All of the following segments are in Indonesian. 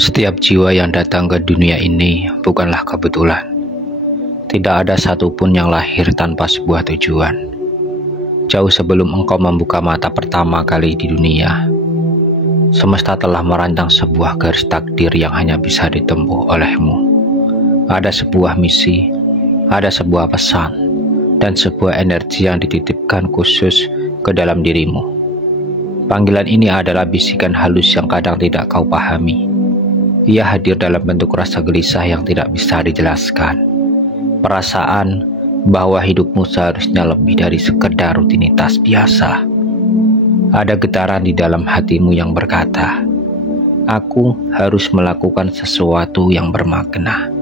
Setiap jiwa yang datang ke dunia ini bukanlah kebetulan. Tidak ada satupun yang lahir tanpa sebuah tujuan. Jauh sebelum engkau membuka mata pertama kali di dunia, semesta telah merancang sebuah garis takdir yang hanya bisa ditempuh olehmu. Ada sebuah misi, ada sebuah pesan, dan sebuah energi yang dititipkan khusus ke dalam dirimu. Panggilan ini adalah bisikan halus yang kadang tidak kau pahami. Ia hadir dalam bentuk rasa gelisah yang tidak bisa dijelaskan. Perasaan bahwa hidupmu seharusnya lebih dari sekedar rutinitas biasa. Ada getaran di dalam hatimu yang berkata, "Aku harus melakukan sesuatu yang bermakna.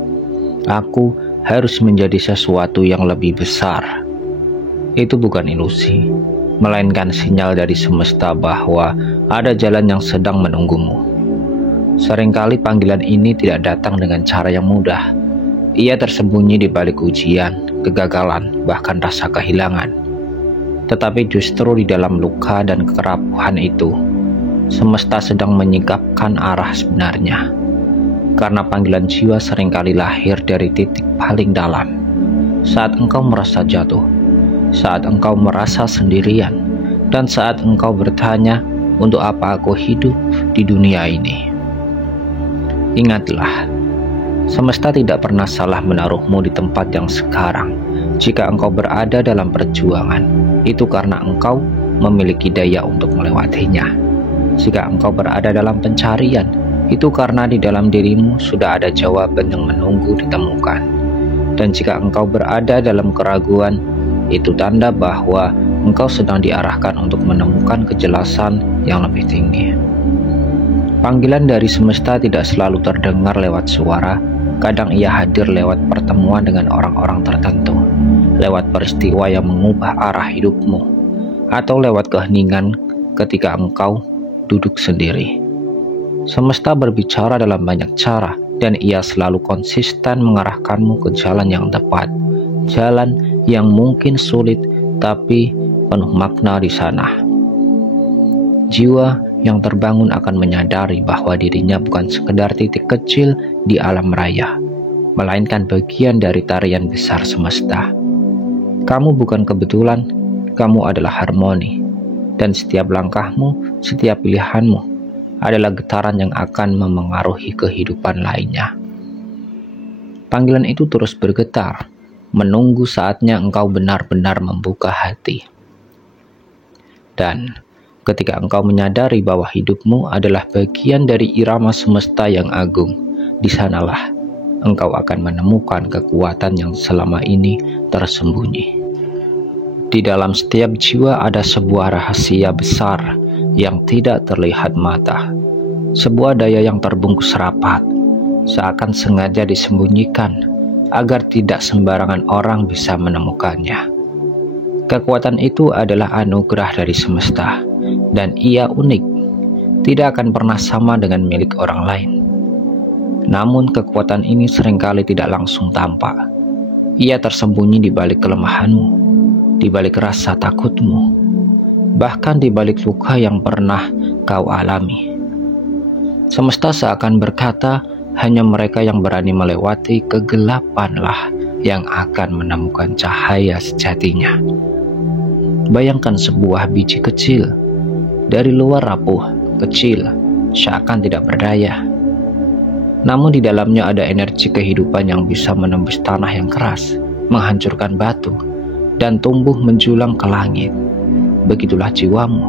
Aku harus menjadi sesuatu yang lebih besar." Itu bukan ilusi, melainkan sinyal dari semesta bahwa ada jalan yang sedang menunggumu. Seringkali panggilan ini tidak datang dengan cara yang mudah. Ia tersembunyi di balik ujian, kegagalan, bahkan rasa kehilangan. Tetapi justru di dalam luka dan kerapuhan itu, semesta sedang menyingkapkan arah sebenarnya. Karena panggilan jiwa seringkali lahir dari titik paling dalam. Saat engkau merasa jatuh, saat engkau merasa sendirian, dan saat engkau bertanya, untuk apa aku hidup di dunia ini? Ingatlah, semesta tidak pernah salah menaruhmu di tempat yang sekarang. Jika engkau berada dalam perjuangan, itu karena engkau memiliki daya untuk melewatinya. Jika engkau berada dalam pencarian, itu karena di dalam dirimu sudah ada jawaban yang menunggu ditemukan. Dan jika engkau berada dalam keraguan, itu tanda bahwa engkau sedang diarahkan untuk menemukan kejelasan yang lebih tinggi. Panggilan dari semesta tidak selalu terdengar lewat suara. Kadang ia hadir lewat pertemuan dengan orang-orang tertentu, lewat peristiwa yang mengubah arah hidupmu, atau lewat keheningan ketika engkau duduk sendiri. Semesta berbicara dalam banyak cara, dan ia selalu konsisten mengarahkanmu ke jalan yang tepat, jalan yang mungkin sulit tapi penuh makna di sana. Jiwa yang terbangun akan menyadari bahwa dirinya bukan sekedar titik kecil di alam raya, melainkan bagian dari tarian besar semesta. Kamu bukan kebetulan, kamu adalah harmoni, dan setiap langkahmu, setiap pilihanmu adalah getaran yang akan memengaruhi kehidupan lainnya. Panggilan itu terus bergetar, menunggu saatnya engkau benar-benar membuka hati. Dan ketika engkau menyadari bahwa hidupmu adalah bagian dari irama semesta yang agung, di sanalah engkau akan menemukan kekuatan yang selama ini tersembunyi. Di dalam setiap jiwa ada sebuah rahasia besar yang tidak terlihat mata, sebuah daya yang terbungkus rapat, seakan sengaja disembunyikan agar tidak sembarangan orang bisa menemukannya. Kekuatan itu adalah anugerah dari semesta, dan ia unik, tidak akan pernah sama dengan milik orang lain. Namun kekuatan ini seringkali tidak langsung tampak. Ia tersembunyi di balik kelemahanmu, di balik rasa takutmu, bahkan di balik luka yang pernah kau alami. Semesta seakan berkata, hanya mereka yang berani melewati kegelapanlah yang akan menemukan cahaya sejatinya. Bayangkan sebuah biji kecil, dari luar rapuh, kecil, seakan tidak berdaya. Namun di dalamnya ada energi kehidupan yang bisa menembus tanah yang keras, menghancurkan batu, dan tumbuh menjulang ke langit. Begitulah jiwamu.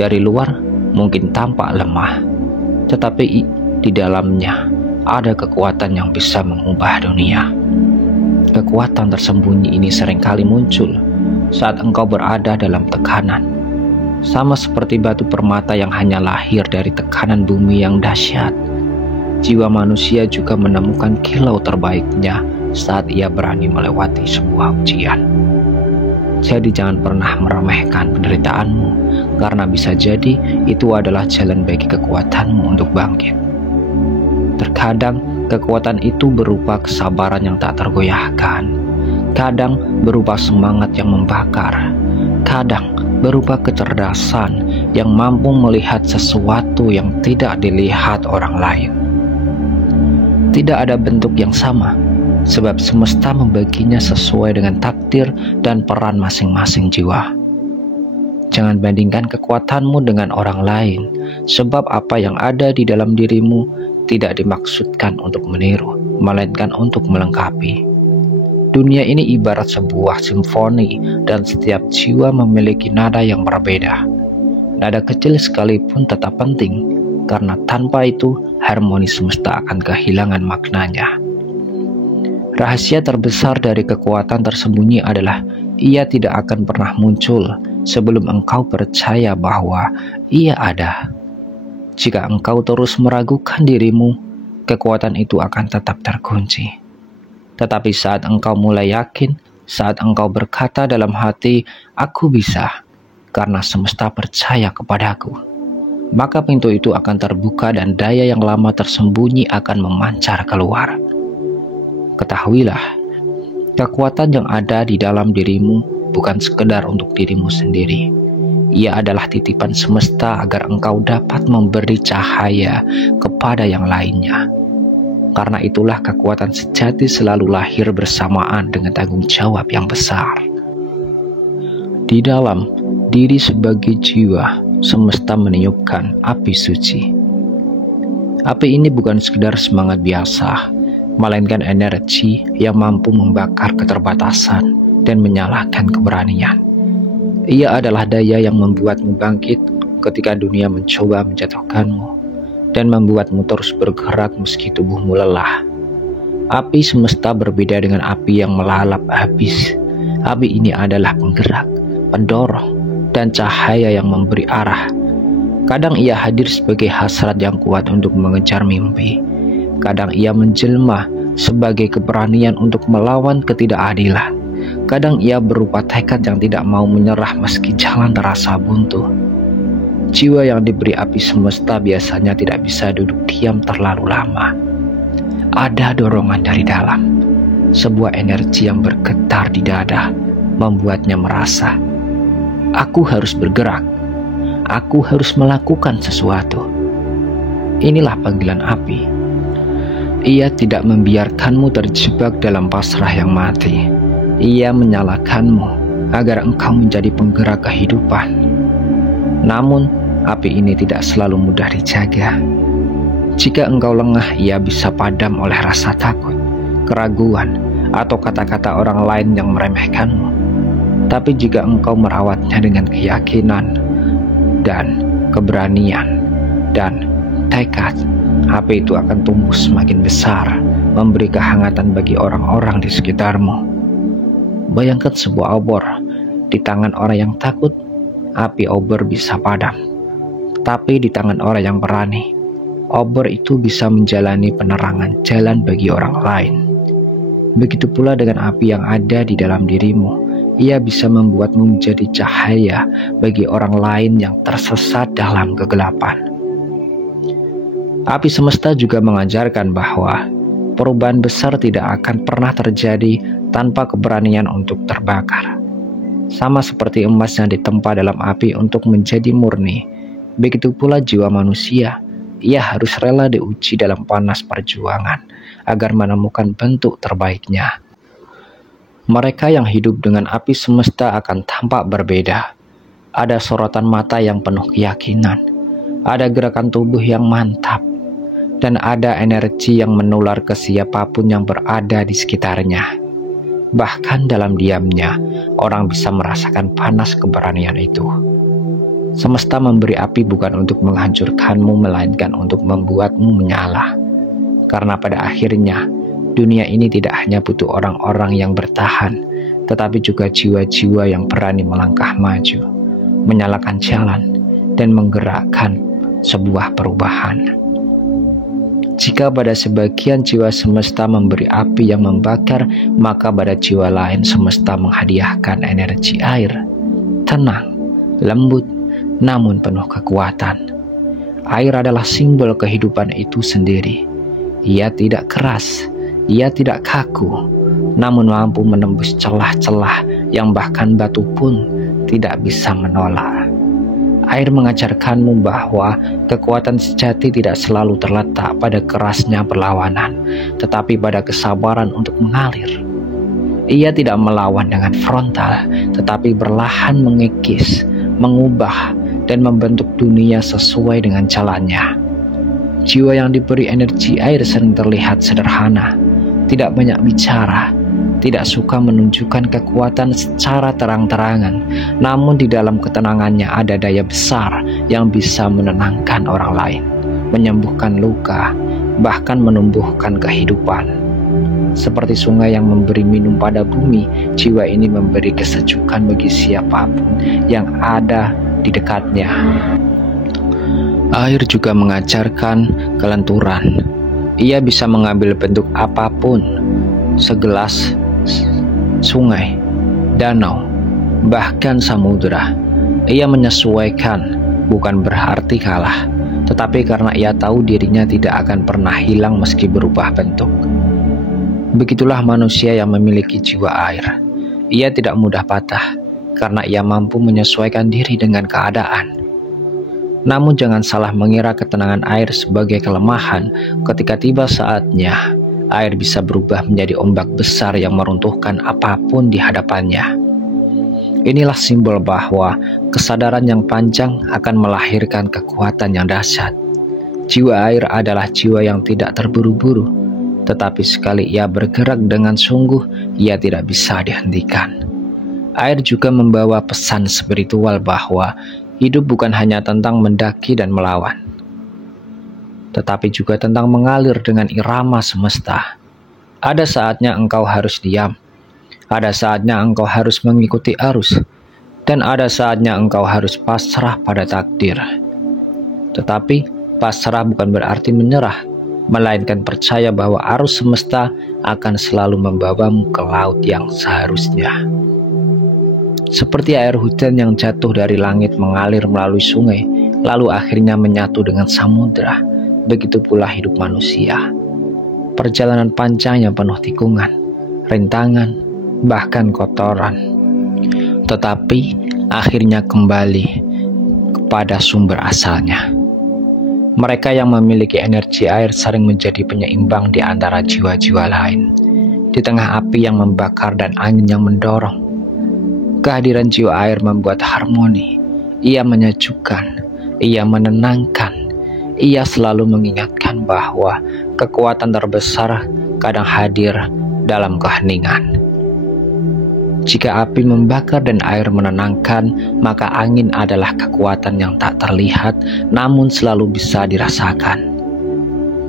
Dari luar mungkin tampak lemah, tetapi di dalamnya ada kekuatan yang bisa mengubah dunia. Kekuatan tersembunyi ini seringkali muncul saat engkau berada dalam tekanan, sama seperti batu permata yang hanya lahir dari tekanan bumi yang dahsyat. Jiwa manusia juga menemukan kilau terbaiknya saat ia berani melewati sebuah ujian. Jadi jangan pernah meremehkan penderitaanmu, karena bisa jadi itu adalah jalan bagi kekuatanmu untuk bangkit. Terkadang kekuatan itu berupa kesabaran yang tak tergoyahkan, kadang berupa semangat yang membakar, kadang berupa kecerdasan yang mampu melihat sesuatu yang tidak dilihat orang lain. Tidak ada bentuk yang sama, sebab semesta membaginya sesuai dengan takdir dan peran masing-masing jiwa. Jangan bandingkan kekuatanmu dengan orang lain, sebab apa yang ada di dalam dirimu tidak dimaksudkan untuk meniru, melainkan untuk melengkapi. Dunia ini ibarat sebuah simfoni, dan setiap jiwa memiliki nada yang berbeda. Nada kecil sekalipun tetap penting, karena tanpa itu harmoni semesta akan kehilangan maknanya. Rahasia terbesar dari kekuatan tersembunyi adalah ia tidak akan pernah muncul sebelum engkau percaya bahwa ia ada. Jika engkau terus meragukan dirimu, kekuatan itu akan tetap terkunci. Tetapi saat engkau mulai yakin, saat engkau berkata dalam hati, "Aku bisa," karena semesta percaya kepadaku, maka pintu itu akan terbuka dan daya yang lama tersembunyi akan memancar keluar. Ketahuilah, kekuatan yang ada di dalam dirimu bukan sekedar untuk dirimu sendiri. Ia adalah titipan semesta agar engkau dapat memberi cahaya kepada yang lainnya. Karena itulah kekuatan sejati selalu lahir bersamaan dengan tanggung jawab yang besar. Di dalam diri sebagai jiwa, semesta meniupkan api suci. Api ini bukan sekedar semangat biasa, melainkan energi yang mampu membakar keterbatasan dan menyalakan keberanian. Ia adalah daya yang membuatmu bangkit ketika dunia mencoba menjatuhkanmu, dan membuatmu terus bergerak meski tubuhmu lelah. Api semesta berbeda dengan api yang melalap habis. Api ini adalah penggerak, pendorong, dan cahaya yang memberi arah. Kadang ia hadir sebagai hasrat yang kuat untuk mengejar mimpi. Kadang ia menjelma sebagai keberanian untuk melawan ketidakadilan. Kadang ia berupa tekad yang tidak mau menyerah meski jalan terasa buntu. Jiwa yang diberi api semesta biasanya tidak bisa duduk diam terlalu lama. Ada dorongan dari dalam. Sebuah energi yang bergetar di dada membuatnya merasa, "Aku harus bergerak. Aku harus melakukan sesuatu." Inilah panggilan api. Ia tidak membiarkanmu terjebak dalam pasrah yang mati. Ia menyalakanmu agar engkau menjadi penggerak kehidupan. Namun, api ini tidak selalu mudah dijaga. Jika engkau lengah, ia bisa padam oleh rasa takut, keraguan, atau kata-kata orang lain yang meremehkanmu. Tapi jika engkau merawatnya dengan keyakinan dan keberanian dan tekad, api itu akan tumbuh semakin besar, memberi kehangatan bagi orang-orang di sekitarmu. Bayangkan sebuah obor di tangan orang yang takut, api obor bisa padam. Tapi di tangan orang yang berani, obor itu bisa menjalani penerangan jalan bagi orang lain. Begitu pula dengan api yang ada di dalam dirimu. Ia bisa membuatmu menjadi cahaya bagi orang lain yang tersesat dalam kegelapan. Api semesta juga mengajarkan bahwa perubahan besar tidak akan pernah terjadi tanpa keberanian untuk terbakar. Sama seperti emas yang ditempa dalam api untuk menjadi murni, begitu pula jiwa manusia. Ia harus rela diuji dalam panas perjuangan agar menemukan bentuk terbaiknya. Mereka yang hidup dengan api semesta akan tampak berbeda. Ada sorotan mata yang penuh keyakinan, ada gerakan tubuh yang mantap, dan ada energi yang menular ke siapapun yang berada di sekitarnya. Bahkan dalam diamnya, orang bisa merasakan panas keberanian itu. Semesta memberi api bukan untuk menghancurkanmu, melainkan untuk membuatmu menyala. Karena pada akhirnya, dunia ini tidak hanya butuh orang-orang yang bertahan, tetapi juga jiwa-jiwa yang berani melangkah maju, menyalakan jalan, dan menggerakkan sebuah perubahan. Jika pada sebagian jiwa semesta memberi api yang membakar, maka pada jiwa lain semesta menghadiahkan energi air, tenang, lembut, namun penuh kekuatan. Air adalah simbol kehidupan itu sendiri. Ia tidak keras, ia tidak kaku, namun mampu menembus celah-celah yang bahkan batu pun tidak bisa menolak. Air mengajarkanmu bahwa kekuatan sejati tidak selalu terletak pada kerasnya perlawanan, tetapi pada kesabaran untuk mengalir. Ia tidak melawan dengan frontal, tetapi perlahan mengikis, mengubah, dan membentuk dunia sesuai dengan jalannya. Jiwa yang diberi energi air sering terlihat sederhana, tidak banyak bicara, tidak suka menunjukkan kekuatan secara terang-terangan, namun di dalam ketenangannya ada daya besar yang bisa menenangkan orang lain, menyembuhkan luka, bahkan menumbuhkan kehidupan. Seperti sungai yang memberi minum pada bumi, jiwa ini memberi kesejukan bagi siapapun yang ada di dekatnya. Air juga mengajarkan kelenturan. Ia bisa mengambil bentuk apapun, segelas sungai, danau, bahkan samudera. Ia menyesuaikan, bukan berarti kalah, tetapi karena ia tahu dirinya tidak akan pernah hilang meski berubah bentuk. Begitulah manusia yang memiliki jiwa air. Ia tidak mudah patah, karena ia mampu menyesuaikan diri dengan keadaan. Namun jangan salah mengira ketenangan air sebagai kelemahan. Ketika tiba saatnya, air bisa berubah menjadi ombak besar yang meruntuhkan apapun di hadapannya. Inilah simbol bahwa kesadaran yang panjang akan melahirkan kekuatan yang dahsyat. Jiwa air adalah jiwa yang tidak terburu-buru, tetapi sekali ia bergerak dengan sungguh, ia tidak bisa dihentikan. Air juga membawa pesan spiritual bahwa hidup bukan hanya tentang mendaki dan melawan, tetapi juga tentang mengalir dengan irama semesta. Ada saatnya engkau harus diam, ada saatnya engkau harus mengikuti arus, dan ada saatnya engkau harus pasrah pada takdir. Tetapi pasrah bukan berarti menyerah, melainkan percaya bahwa arus semesta akan selalu membawamu ke laut yang seharusnya. Seperti air hujan yang jatuh dari langit mengalir melalui sungai, lalu akhirnya menyatu dengan samudera, begitu pula hidup manusia. Perjalanan panjang yang penuh tikungan, rintangan, bahkan kotoran, tetapi akhirnya kembali kepada sumber asalnya. Mereka yang memiliki energi air sering menjadi penyeimbang di antara jiwa-jiwa lain. Di tengah api yang membakar dan angin yang mendorong, kehadiran jiwa air membuat harmoni. Ia menyejukkan, ia menenangkan, ia selalu mengingatkan bahwa kekuatan terbesar kadang hadir dalam keheningan. Jika api membakar dan air menenangkan, maka angin adalah kekuatan yang tak terlihat namun selalu bisa dirasakan.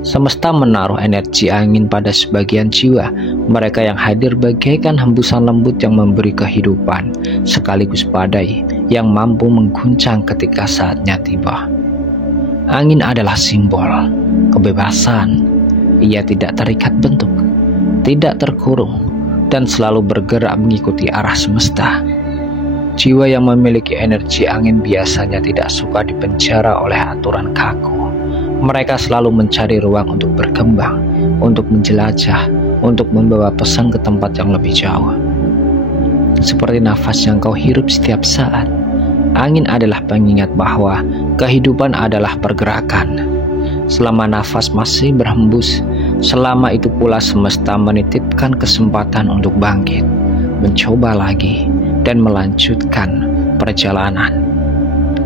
Semesta menaruh energi angin pada sebagian jiwa. Mereka yang hadir bagaikan hembusan lembut yang memberi kehidupan, sekaligus badai yang mampu mengguncang ketika saatnya tiba. Angin adalah simbol kebebasan. Ia tidak terikat bentuk, tidak terkurung, dan selalu bergerak mengikuti arah semesta. Jiwa yang memiliki energi angin biasanya tidak suka dipenjara oleh aturan kaku. Mereka selalu mencari ruang untuk berkembang, untuk menjelajah, untuk membawa pesan ke tempat yang lebih jauh. Seperti nafas yang kau hirup setiap saat, angin adalah pengingat bahwa kehidupan adalah pergerakan. Selama nafas masih berhembus, selama itu pula semesta menitipkan kesempatan untuk bangkit, mencoba lagi, dan melanjutkan perjalanan.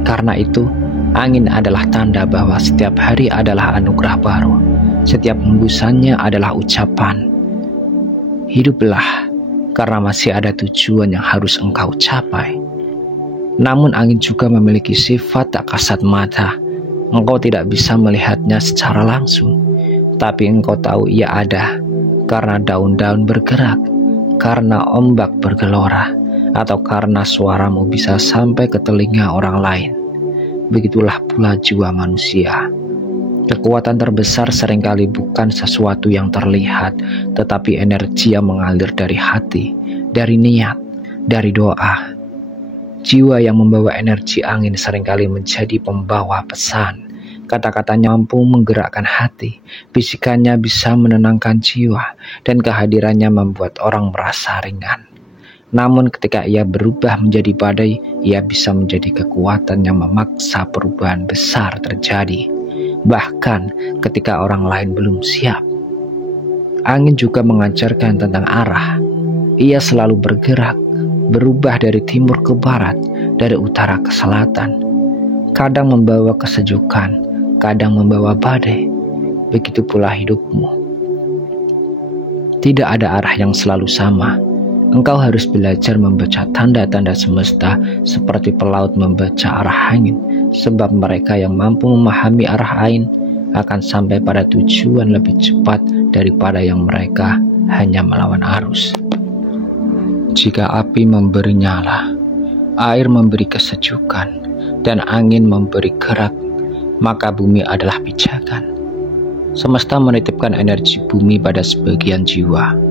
Karena itu, angin adalah tanda bahwa setiap hari adalah anugerah baru. Setiap hembusannya adalah ucapan, hiduplah, karena masih ada tujuan yang harus engkau capai. Namun angin juga memiliki sifat tak kasat mata. Engkau tidak bisa melihatnya secara langsung, tapi engkau tahu ia ada, karena daun-daun bergerak, karena ombak bergelora, atau karena suaramu bisa sampai ke telinga orang lain. Begitulah pula jiwa manusia. Kekuatan terbesar seringkali bukan sesuatu yang terlihat, tetapi energi yang mengalir dari hati, dari niat, dari doa. Jiwa yang membawa energi angin seringkali menjadi pembawa pesan. Kata-katanya mampu menggerakkan hati, bisikannya bisa menenangkan jiwa, dan kehadirannya membuat orang merasa ringan. Namun ketika ia berubah menjadi badai, ia bisa menjadi kekuatan yang memaksa perubahan besar terjadi. Bahkan ketika orang lain belum siap. Angin juga mengajarkan tentang arah. Ia selalu bergerak, berubah dari timur ke barat, dari utara ke selatan. Kadang membawa kesejukan, kadang membawa badai. Begitu pula hidupmu. Tidak ada arah yang selalu sama. Engkau harus belajar membaca tanda-tanda semesta seperti pelaut membaca arah angin, sebab mereka yang mampu memahami arah angin akan sampai pada tujuan lebih cepat daripada yang mereka hanya melawan arus. Jika api memberi nyala, air memberi kesejukan, dan angin memberi gerak, maka bumi adalah pijakan. Semesta menitipkan energi bumi pada sebagian jiwa.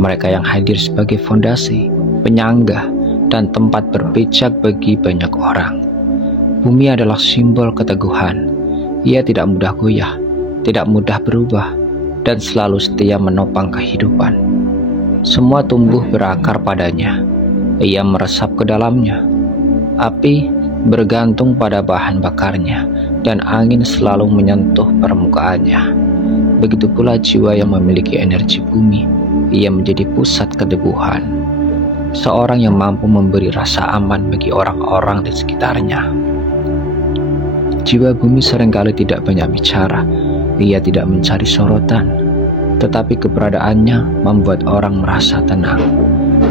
Mereka yang hadir sebagai fondasi, penyangga, dan tempat berpijak bagi banyak orang. Bumi adalah simbol keteguhan. Ia tidak mudah goyah, tidak mudah berubah, dan selalu setia menopang kehidupan. Semua tumbuh berakar padanya. Ia meresap ke dalamnya. Api bergantung pada bahan bakarnya, dan angin selalu menyentuh permukaannya. Begitu pula jiwa yang memiliki energi bumi. Ia menjadi pusat keteguhan, seorang yang mampu memberi rasa aman bagi orang-orang di sekitarnya. Jiwa bumi seringkali tidak banyak bicara. Ia tidak mencari sorotan, tetapi keberadaannya membuat orang merasa tenang.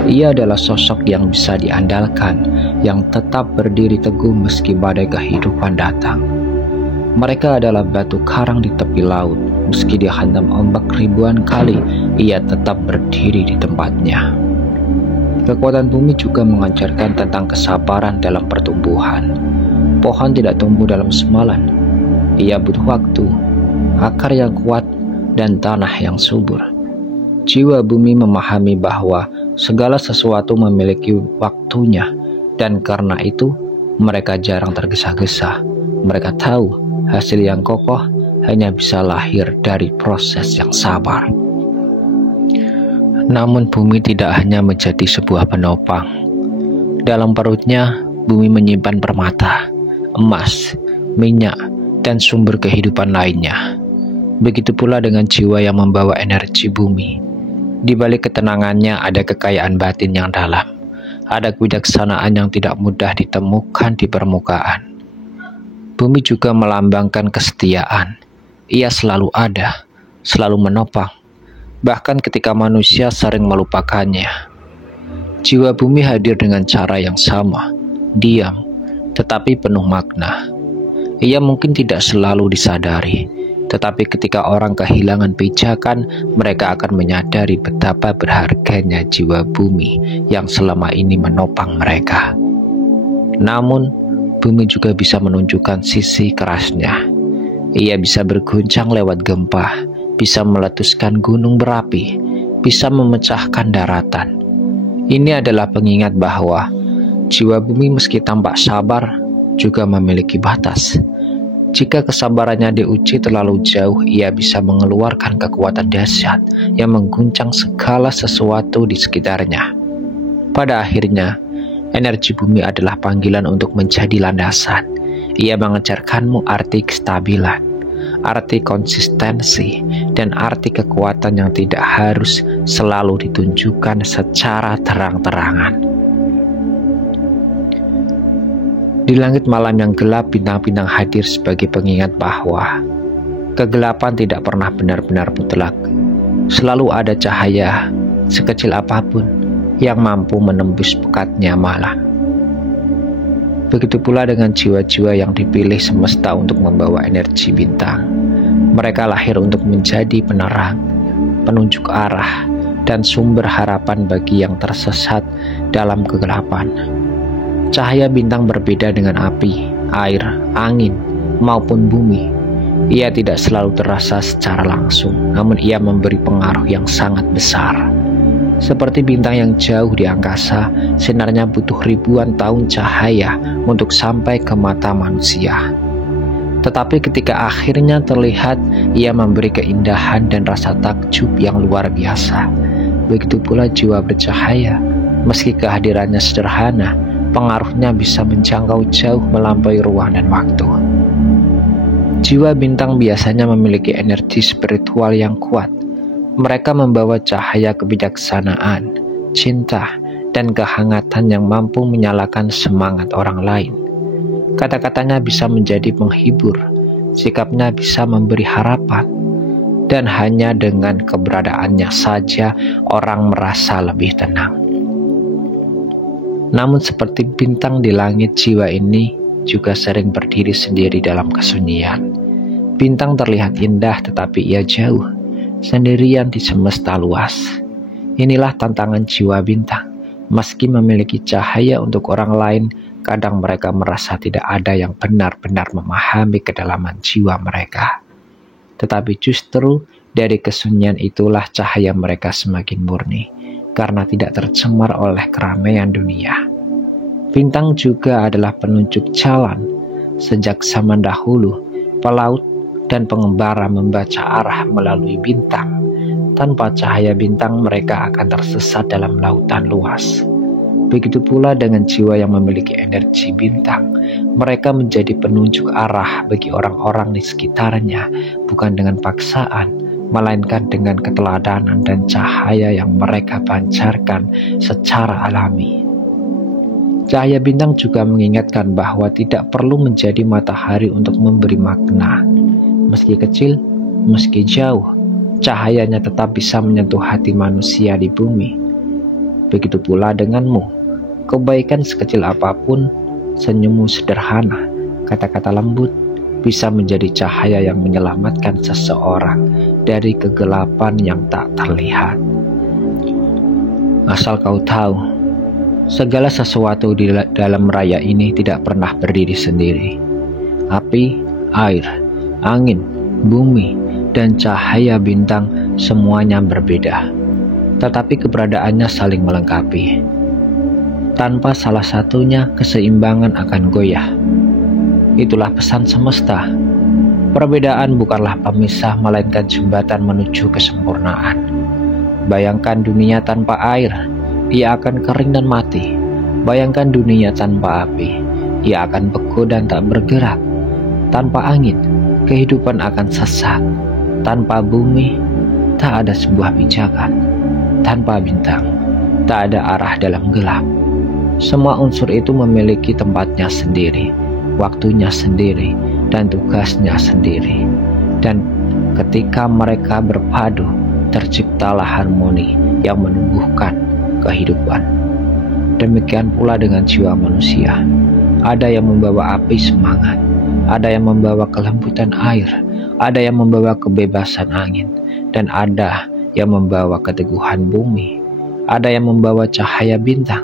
Ia adalah sosok yang bisa diandalkan, yang tetap berdiri teguh meski badai kehidupan datang. Mereka adalah batu karang di tepi laut. Meski dihantam ombak ribuan kali, ia tetap berdiri di tempatnya. Kekuatan bumi juga mengajarkan tentang kesabaran dalam pertumbuhan. Pohon tidak tumbuh dalam semalam. Ia butuh waktu, akar yang kuat, dan tanah yang subur. Jiwa bumi memahami bahwa segala sesuatu memiliki waktunya, dan karena itu mereka jarang tergesa-gesa. Mereka tahu hasil yang kokoh hanya bisa lahir dari proses yang sabar. Namun bumi tidak hanya menjadi sebuah penopang. Dalam perutnya, bumi menyimpan permata, emas, minyak, dan sumber kehidupan lainnya. Begitu pula dengan jiwa yang membawa energi bumi. Di balik ketenangannya ada kekayaan batin yang dalam. Ada kebijaksanaan yang tidak mudah ditemukan di permukaan. Bumi juga melambangkan kesetiaan. Ia selalu ada, selalu menopang, bahkan ketika manusia sering melupakannya. Jiwa bumi hadir dengan cara yang sama, diam, tetapi penuh makna. Ia mungkin tidak selalu disadari, tetapi ketika orang kehilangan pijakan, mereka akan menyadari betapa berharganya jiwa bumi yang selama ini menopang mereka. Namun, bumi juga bisa menunjukkan sisi kerasnya. Ia bisa berguncang lewat gempa, bisa meletuskan gunung berapi, bisa memecahkan daratan. Ini adalah pengingat bahwa jiwa bumi meski tampak sabar, juga memiliki batas. Jika kesabarannya diuji terlalu jauh, ia bisa mengeluarkan kekuatan dahsyat yang mengguncang segala sesuatu di sekitarnya. Pada akhirnya, energi bumi adalah panggilan untuk menjadi landasan. Ia mengajarkanmu arti kestabilan, arti konsistensi, dan arti kekuatan yang tidak harus selalu ditunjukkan secara terang-terangan. Di langit malam yang gelap, bintang-bintang hadir sebagai pengingat bahwa kegelapan tidak pernah benar-benar mutlak. Selalu ada cahaya, sekecil apapun, yang mampu menembus pekatnya malam. Begitu pula dengan jiwa-jiwa yang dipilih semesta untuk membawa energi bintang. Mereka lahir untuk menjadi penerang, penunjuk arah, dan sumber harapan bagi yang tersesat dalam kegelapan. Cahaya bintang berbeda dengan api, air, angin, maupun bumi. Ia tidak selalu terasa secara langsung, namun ia memberi pengaruh yang sangat besar. Seperti bintang yang jauh di angkasa, sinarnya butuh ribuan tahun cahaya untuk sampai ke mata manusia. Tetapi ketika akhirnya terlihat, ia memberi keindahan dan rasa takjub yang luar biasa. Begitu pula jiwa bercahaya, Meski kehadirannya sederhana, pengaruhnya bisa menjangkau jauh melampaui ruang dan waktu. Jiwa bintang biasanya memiliki energi spiritual yang kuat. Mereka membawa cahaya kebijaksanaan, cinta, dan kehangatan yang mampu menyalakan semangat orang lain. Kata-katanya bisa menjadi penghibur, sikapnya bisa memberi harapan, dan hanya dengan keberadaannya saja orang merasa lebih tenang. Namun seperti bintang di langit, jiwa ini juga sering berdiri sendiri dalam kesunyian. Bintang terlihat indah tetapi ia jauh, sendirian di semesta luas. Inilah tantangan jiwa bintang. Meski memiliki cahaya untuk orang lain, kadang mereka merasa tidak ada yang benar-benar memahami kedalaman jiwa mereka. Tetapi justru dari kesunyian itulah cahaya mereka semakin murni, karena tidak tercemar oleh keramaian dunia. Bintang juga adalah penunjuk jalan. Sejak zaman dahulu, pelaut dan pengembara membaca arah melalui bintang. Tanpa cahaya bintang, mereka akan tersesat dalam lautan luas. Begitu pula dengan jiwa yang memiliki energi bintang. Mereka menjadi penunjuk arah bagi orang-orang di sekitarnya, bukan dengan paksaan, melainkan dengan keteladanan dan cahaya yang mereka pancarkan secara alami. Cahaya bintang juga mengingatkan bahwa tidak perlu menjadi matahari untuk memberi makna. Meski kecil, meski jauh, cahayanya tetap bisa menyentuh hati manusia di bumi. Begitu pula denganmu. Kebaikan sekecil apapun, senyummu sederhana, kata-kata lembut, bisa menjadi cahaya yang menyelamatkan seseorang dari kegelapan yang tak terlihat. Asal kau tahu, segala sesuatu di dalam raya ini tidak pernah berdiri sendiri. Api, air, angin, bumi, dan cahaya bintang semuanya berbeda, tetapi keberadaannya saling melengkapi. Tanpa salah satunya, keseimbangan akan goyah. Itulah pesan semesta. Perbedaan bukanlah pemisah, melainkan jembatan menuju kesempurnaan. Bayangkan dunia tanpa air, ia akan kering dan mati. Bayangkan dunia tanpa api, ia akan beku dan tak bergerak. Tanpa angin, kehidupan akan sesat. Tanpa bumi, tak ada sebuah pijakan. Tanpa bintang, tak ada arah dalam gelap. Semua unsur itu memiliki tempatnya sendiri, waktunya sendiri, dan tugasnya sendiri. Dan ketika mereka berpadu, terciptalah harmoni yang menumbuhkan kehidupan. Demikian pula dengan jiwa manusia. Ada yang membawa api semangat, ada yang membawa kelembutan air, ada yang membawa kebebasan angin, dan ada yang membawa keteguhan bumi. Ada yang membawa cahaya bintang.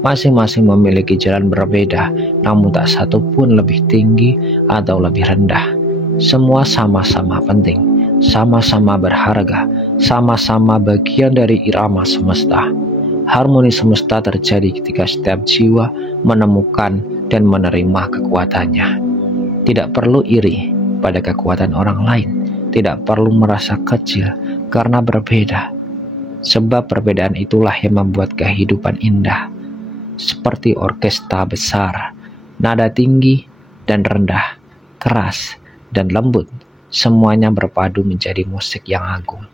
Masing-masing memiliki jalan berbeda, namun tak satu pun lebih tinggi atau lebih rendah. Semua sama-sama penting, sama-sama berharga, sama-sama bagian dari irama semesta. Harmoni semesta terjadi ketika setiap jiwa menemukan dan menerima kekuatannya. Tidak perlu iri pada kekuatan orang lain, tidak perlu merasa kecil karena berbeda. Sebab perbedaan itulah yang membuat kehidupan indah. Seperti orkestra besar, nada tinggi dan rendah, keras dan lembut, semuanya berpadu menjadi musik yang agung.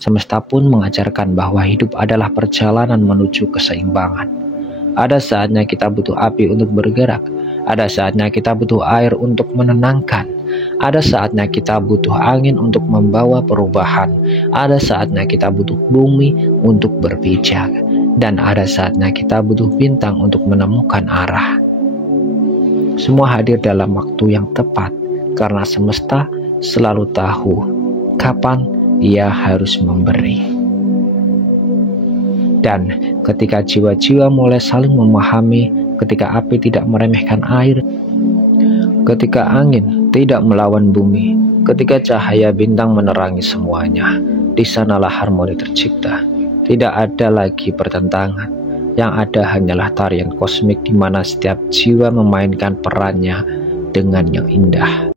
Semesta pun mengajarkan bahwa hidup adalah perjalanan menuju keseimbangan. Ada saatnya kita butuh api untuk bergerak, ada saatnya kita butuh air untuk menenangkan, ada saatnya kita butuh angin untuk membawa perubahan, ada saatnya kita butuh bumi untuk berpijak, dan ada saatnya kita butuh bintang untuk menemukan arah. Semua hadir dalam waktu yang tepat, karena semesta selalu tahu kapan ia harus memberi. Dan ketika jiwa-jiwa mulai saling memahami, ketika api tidak meremehkan air, ketika angin tidak melawan bumi, ketika cahaya bintang menerangi semuanya, di sanalah harmoni tercipta. Tidak ada lagi pertentangan, yang ada hanyalah tarian kosmik di mana setiap jiwa memainkan perannya dengan yang indah.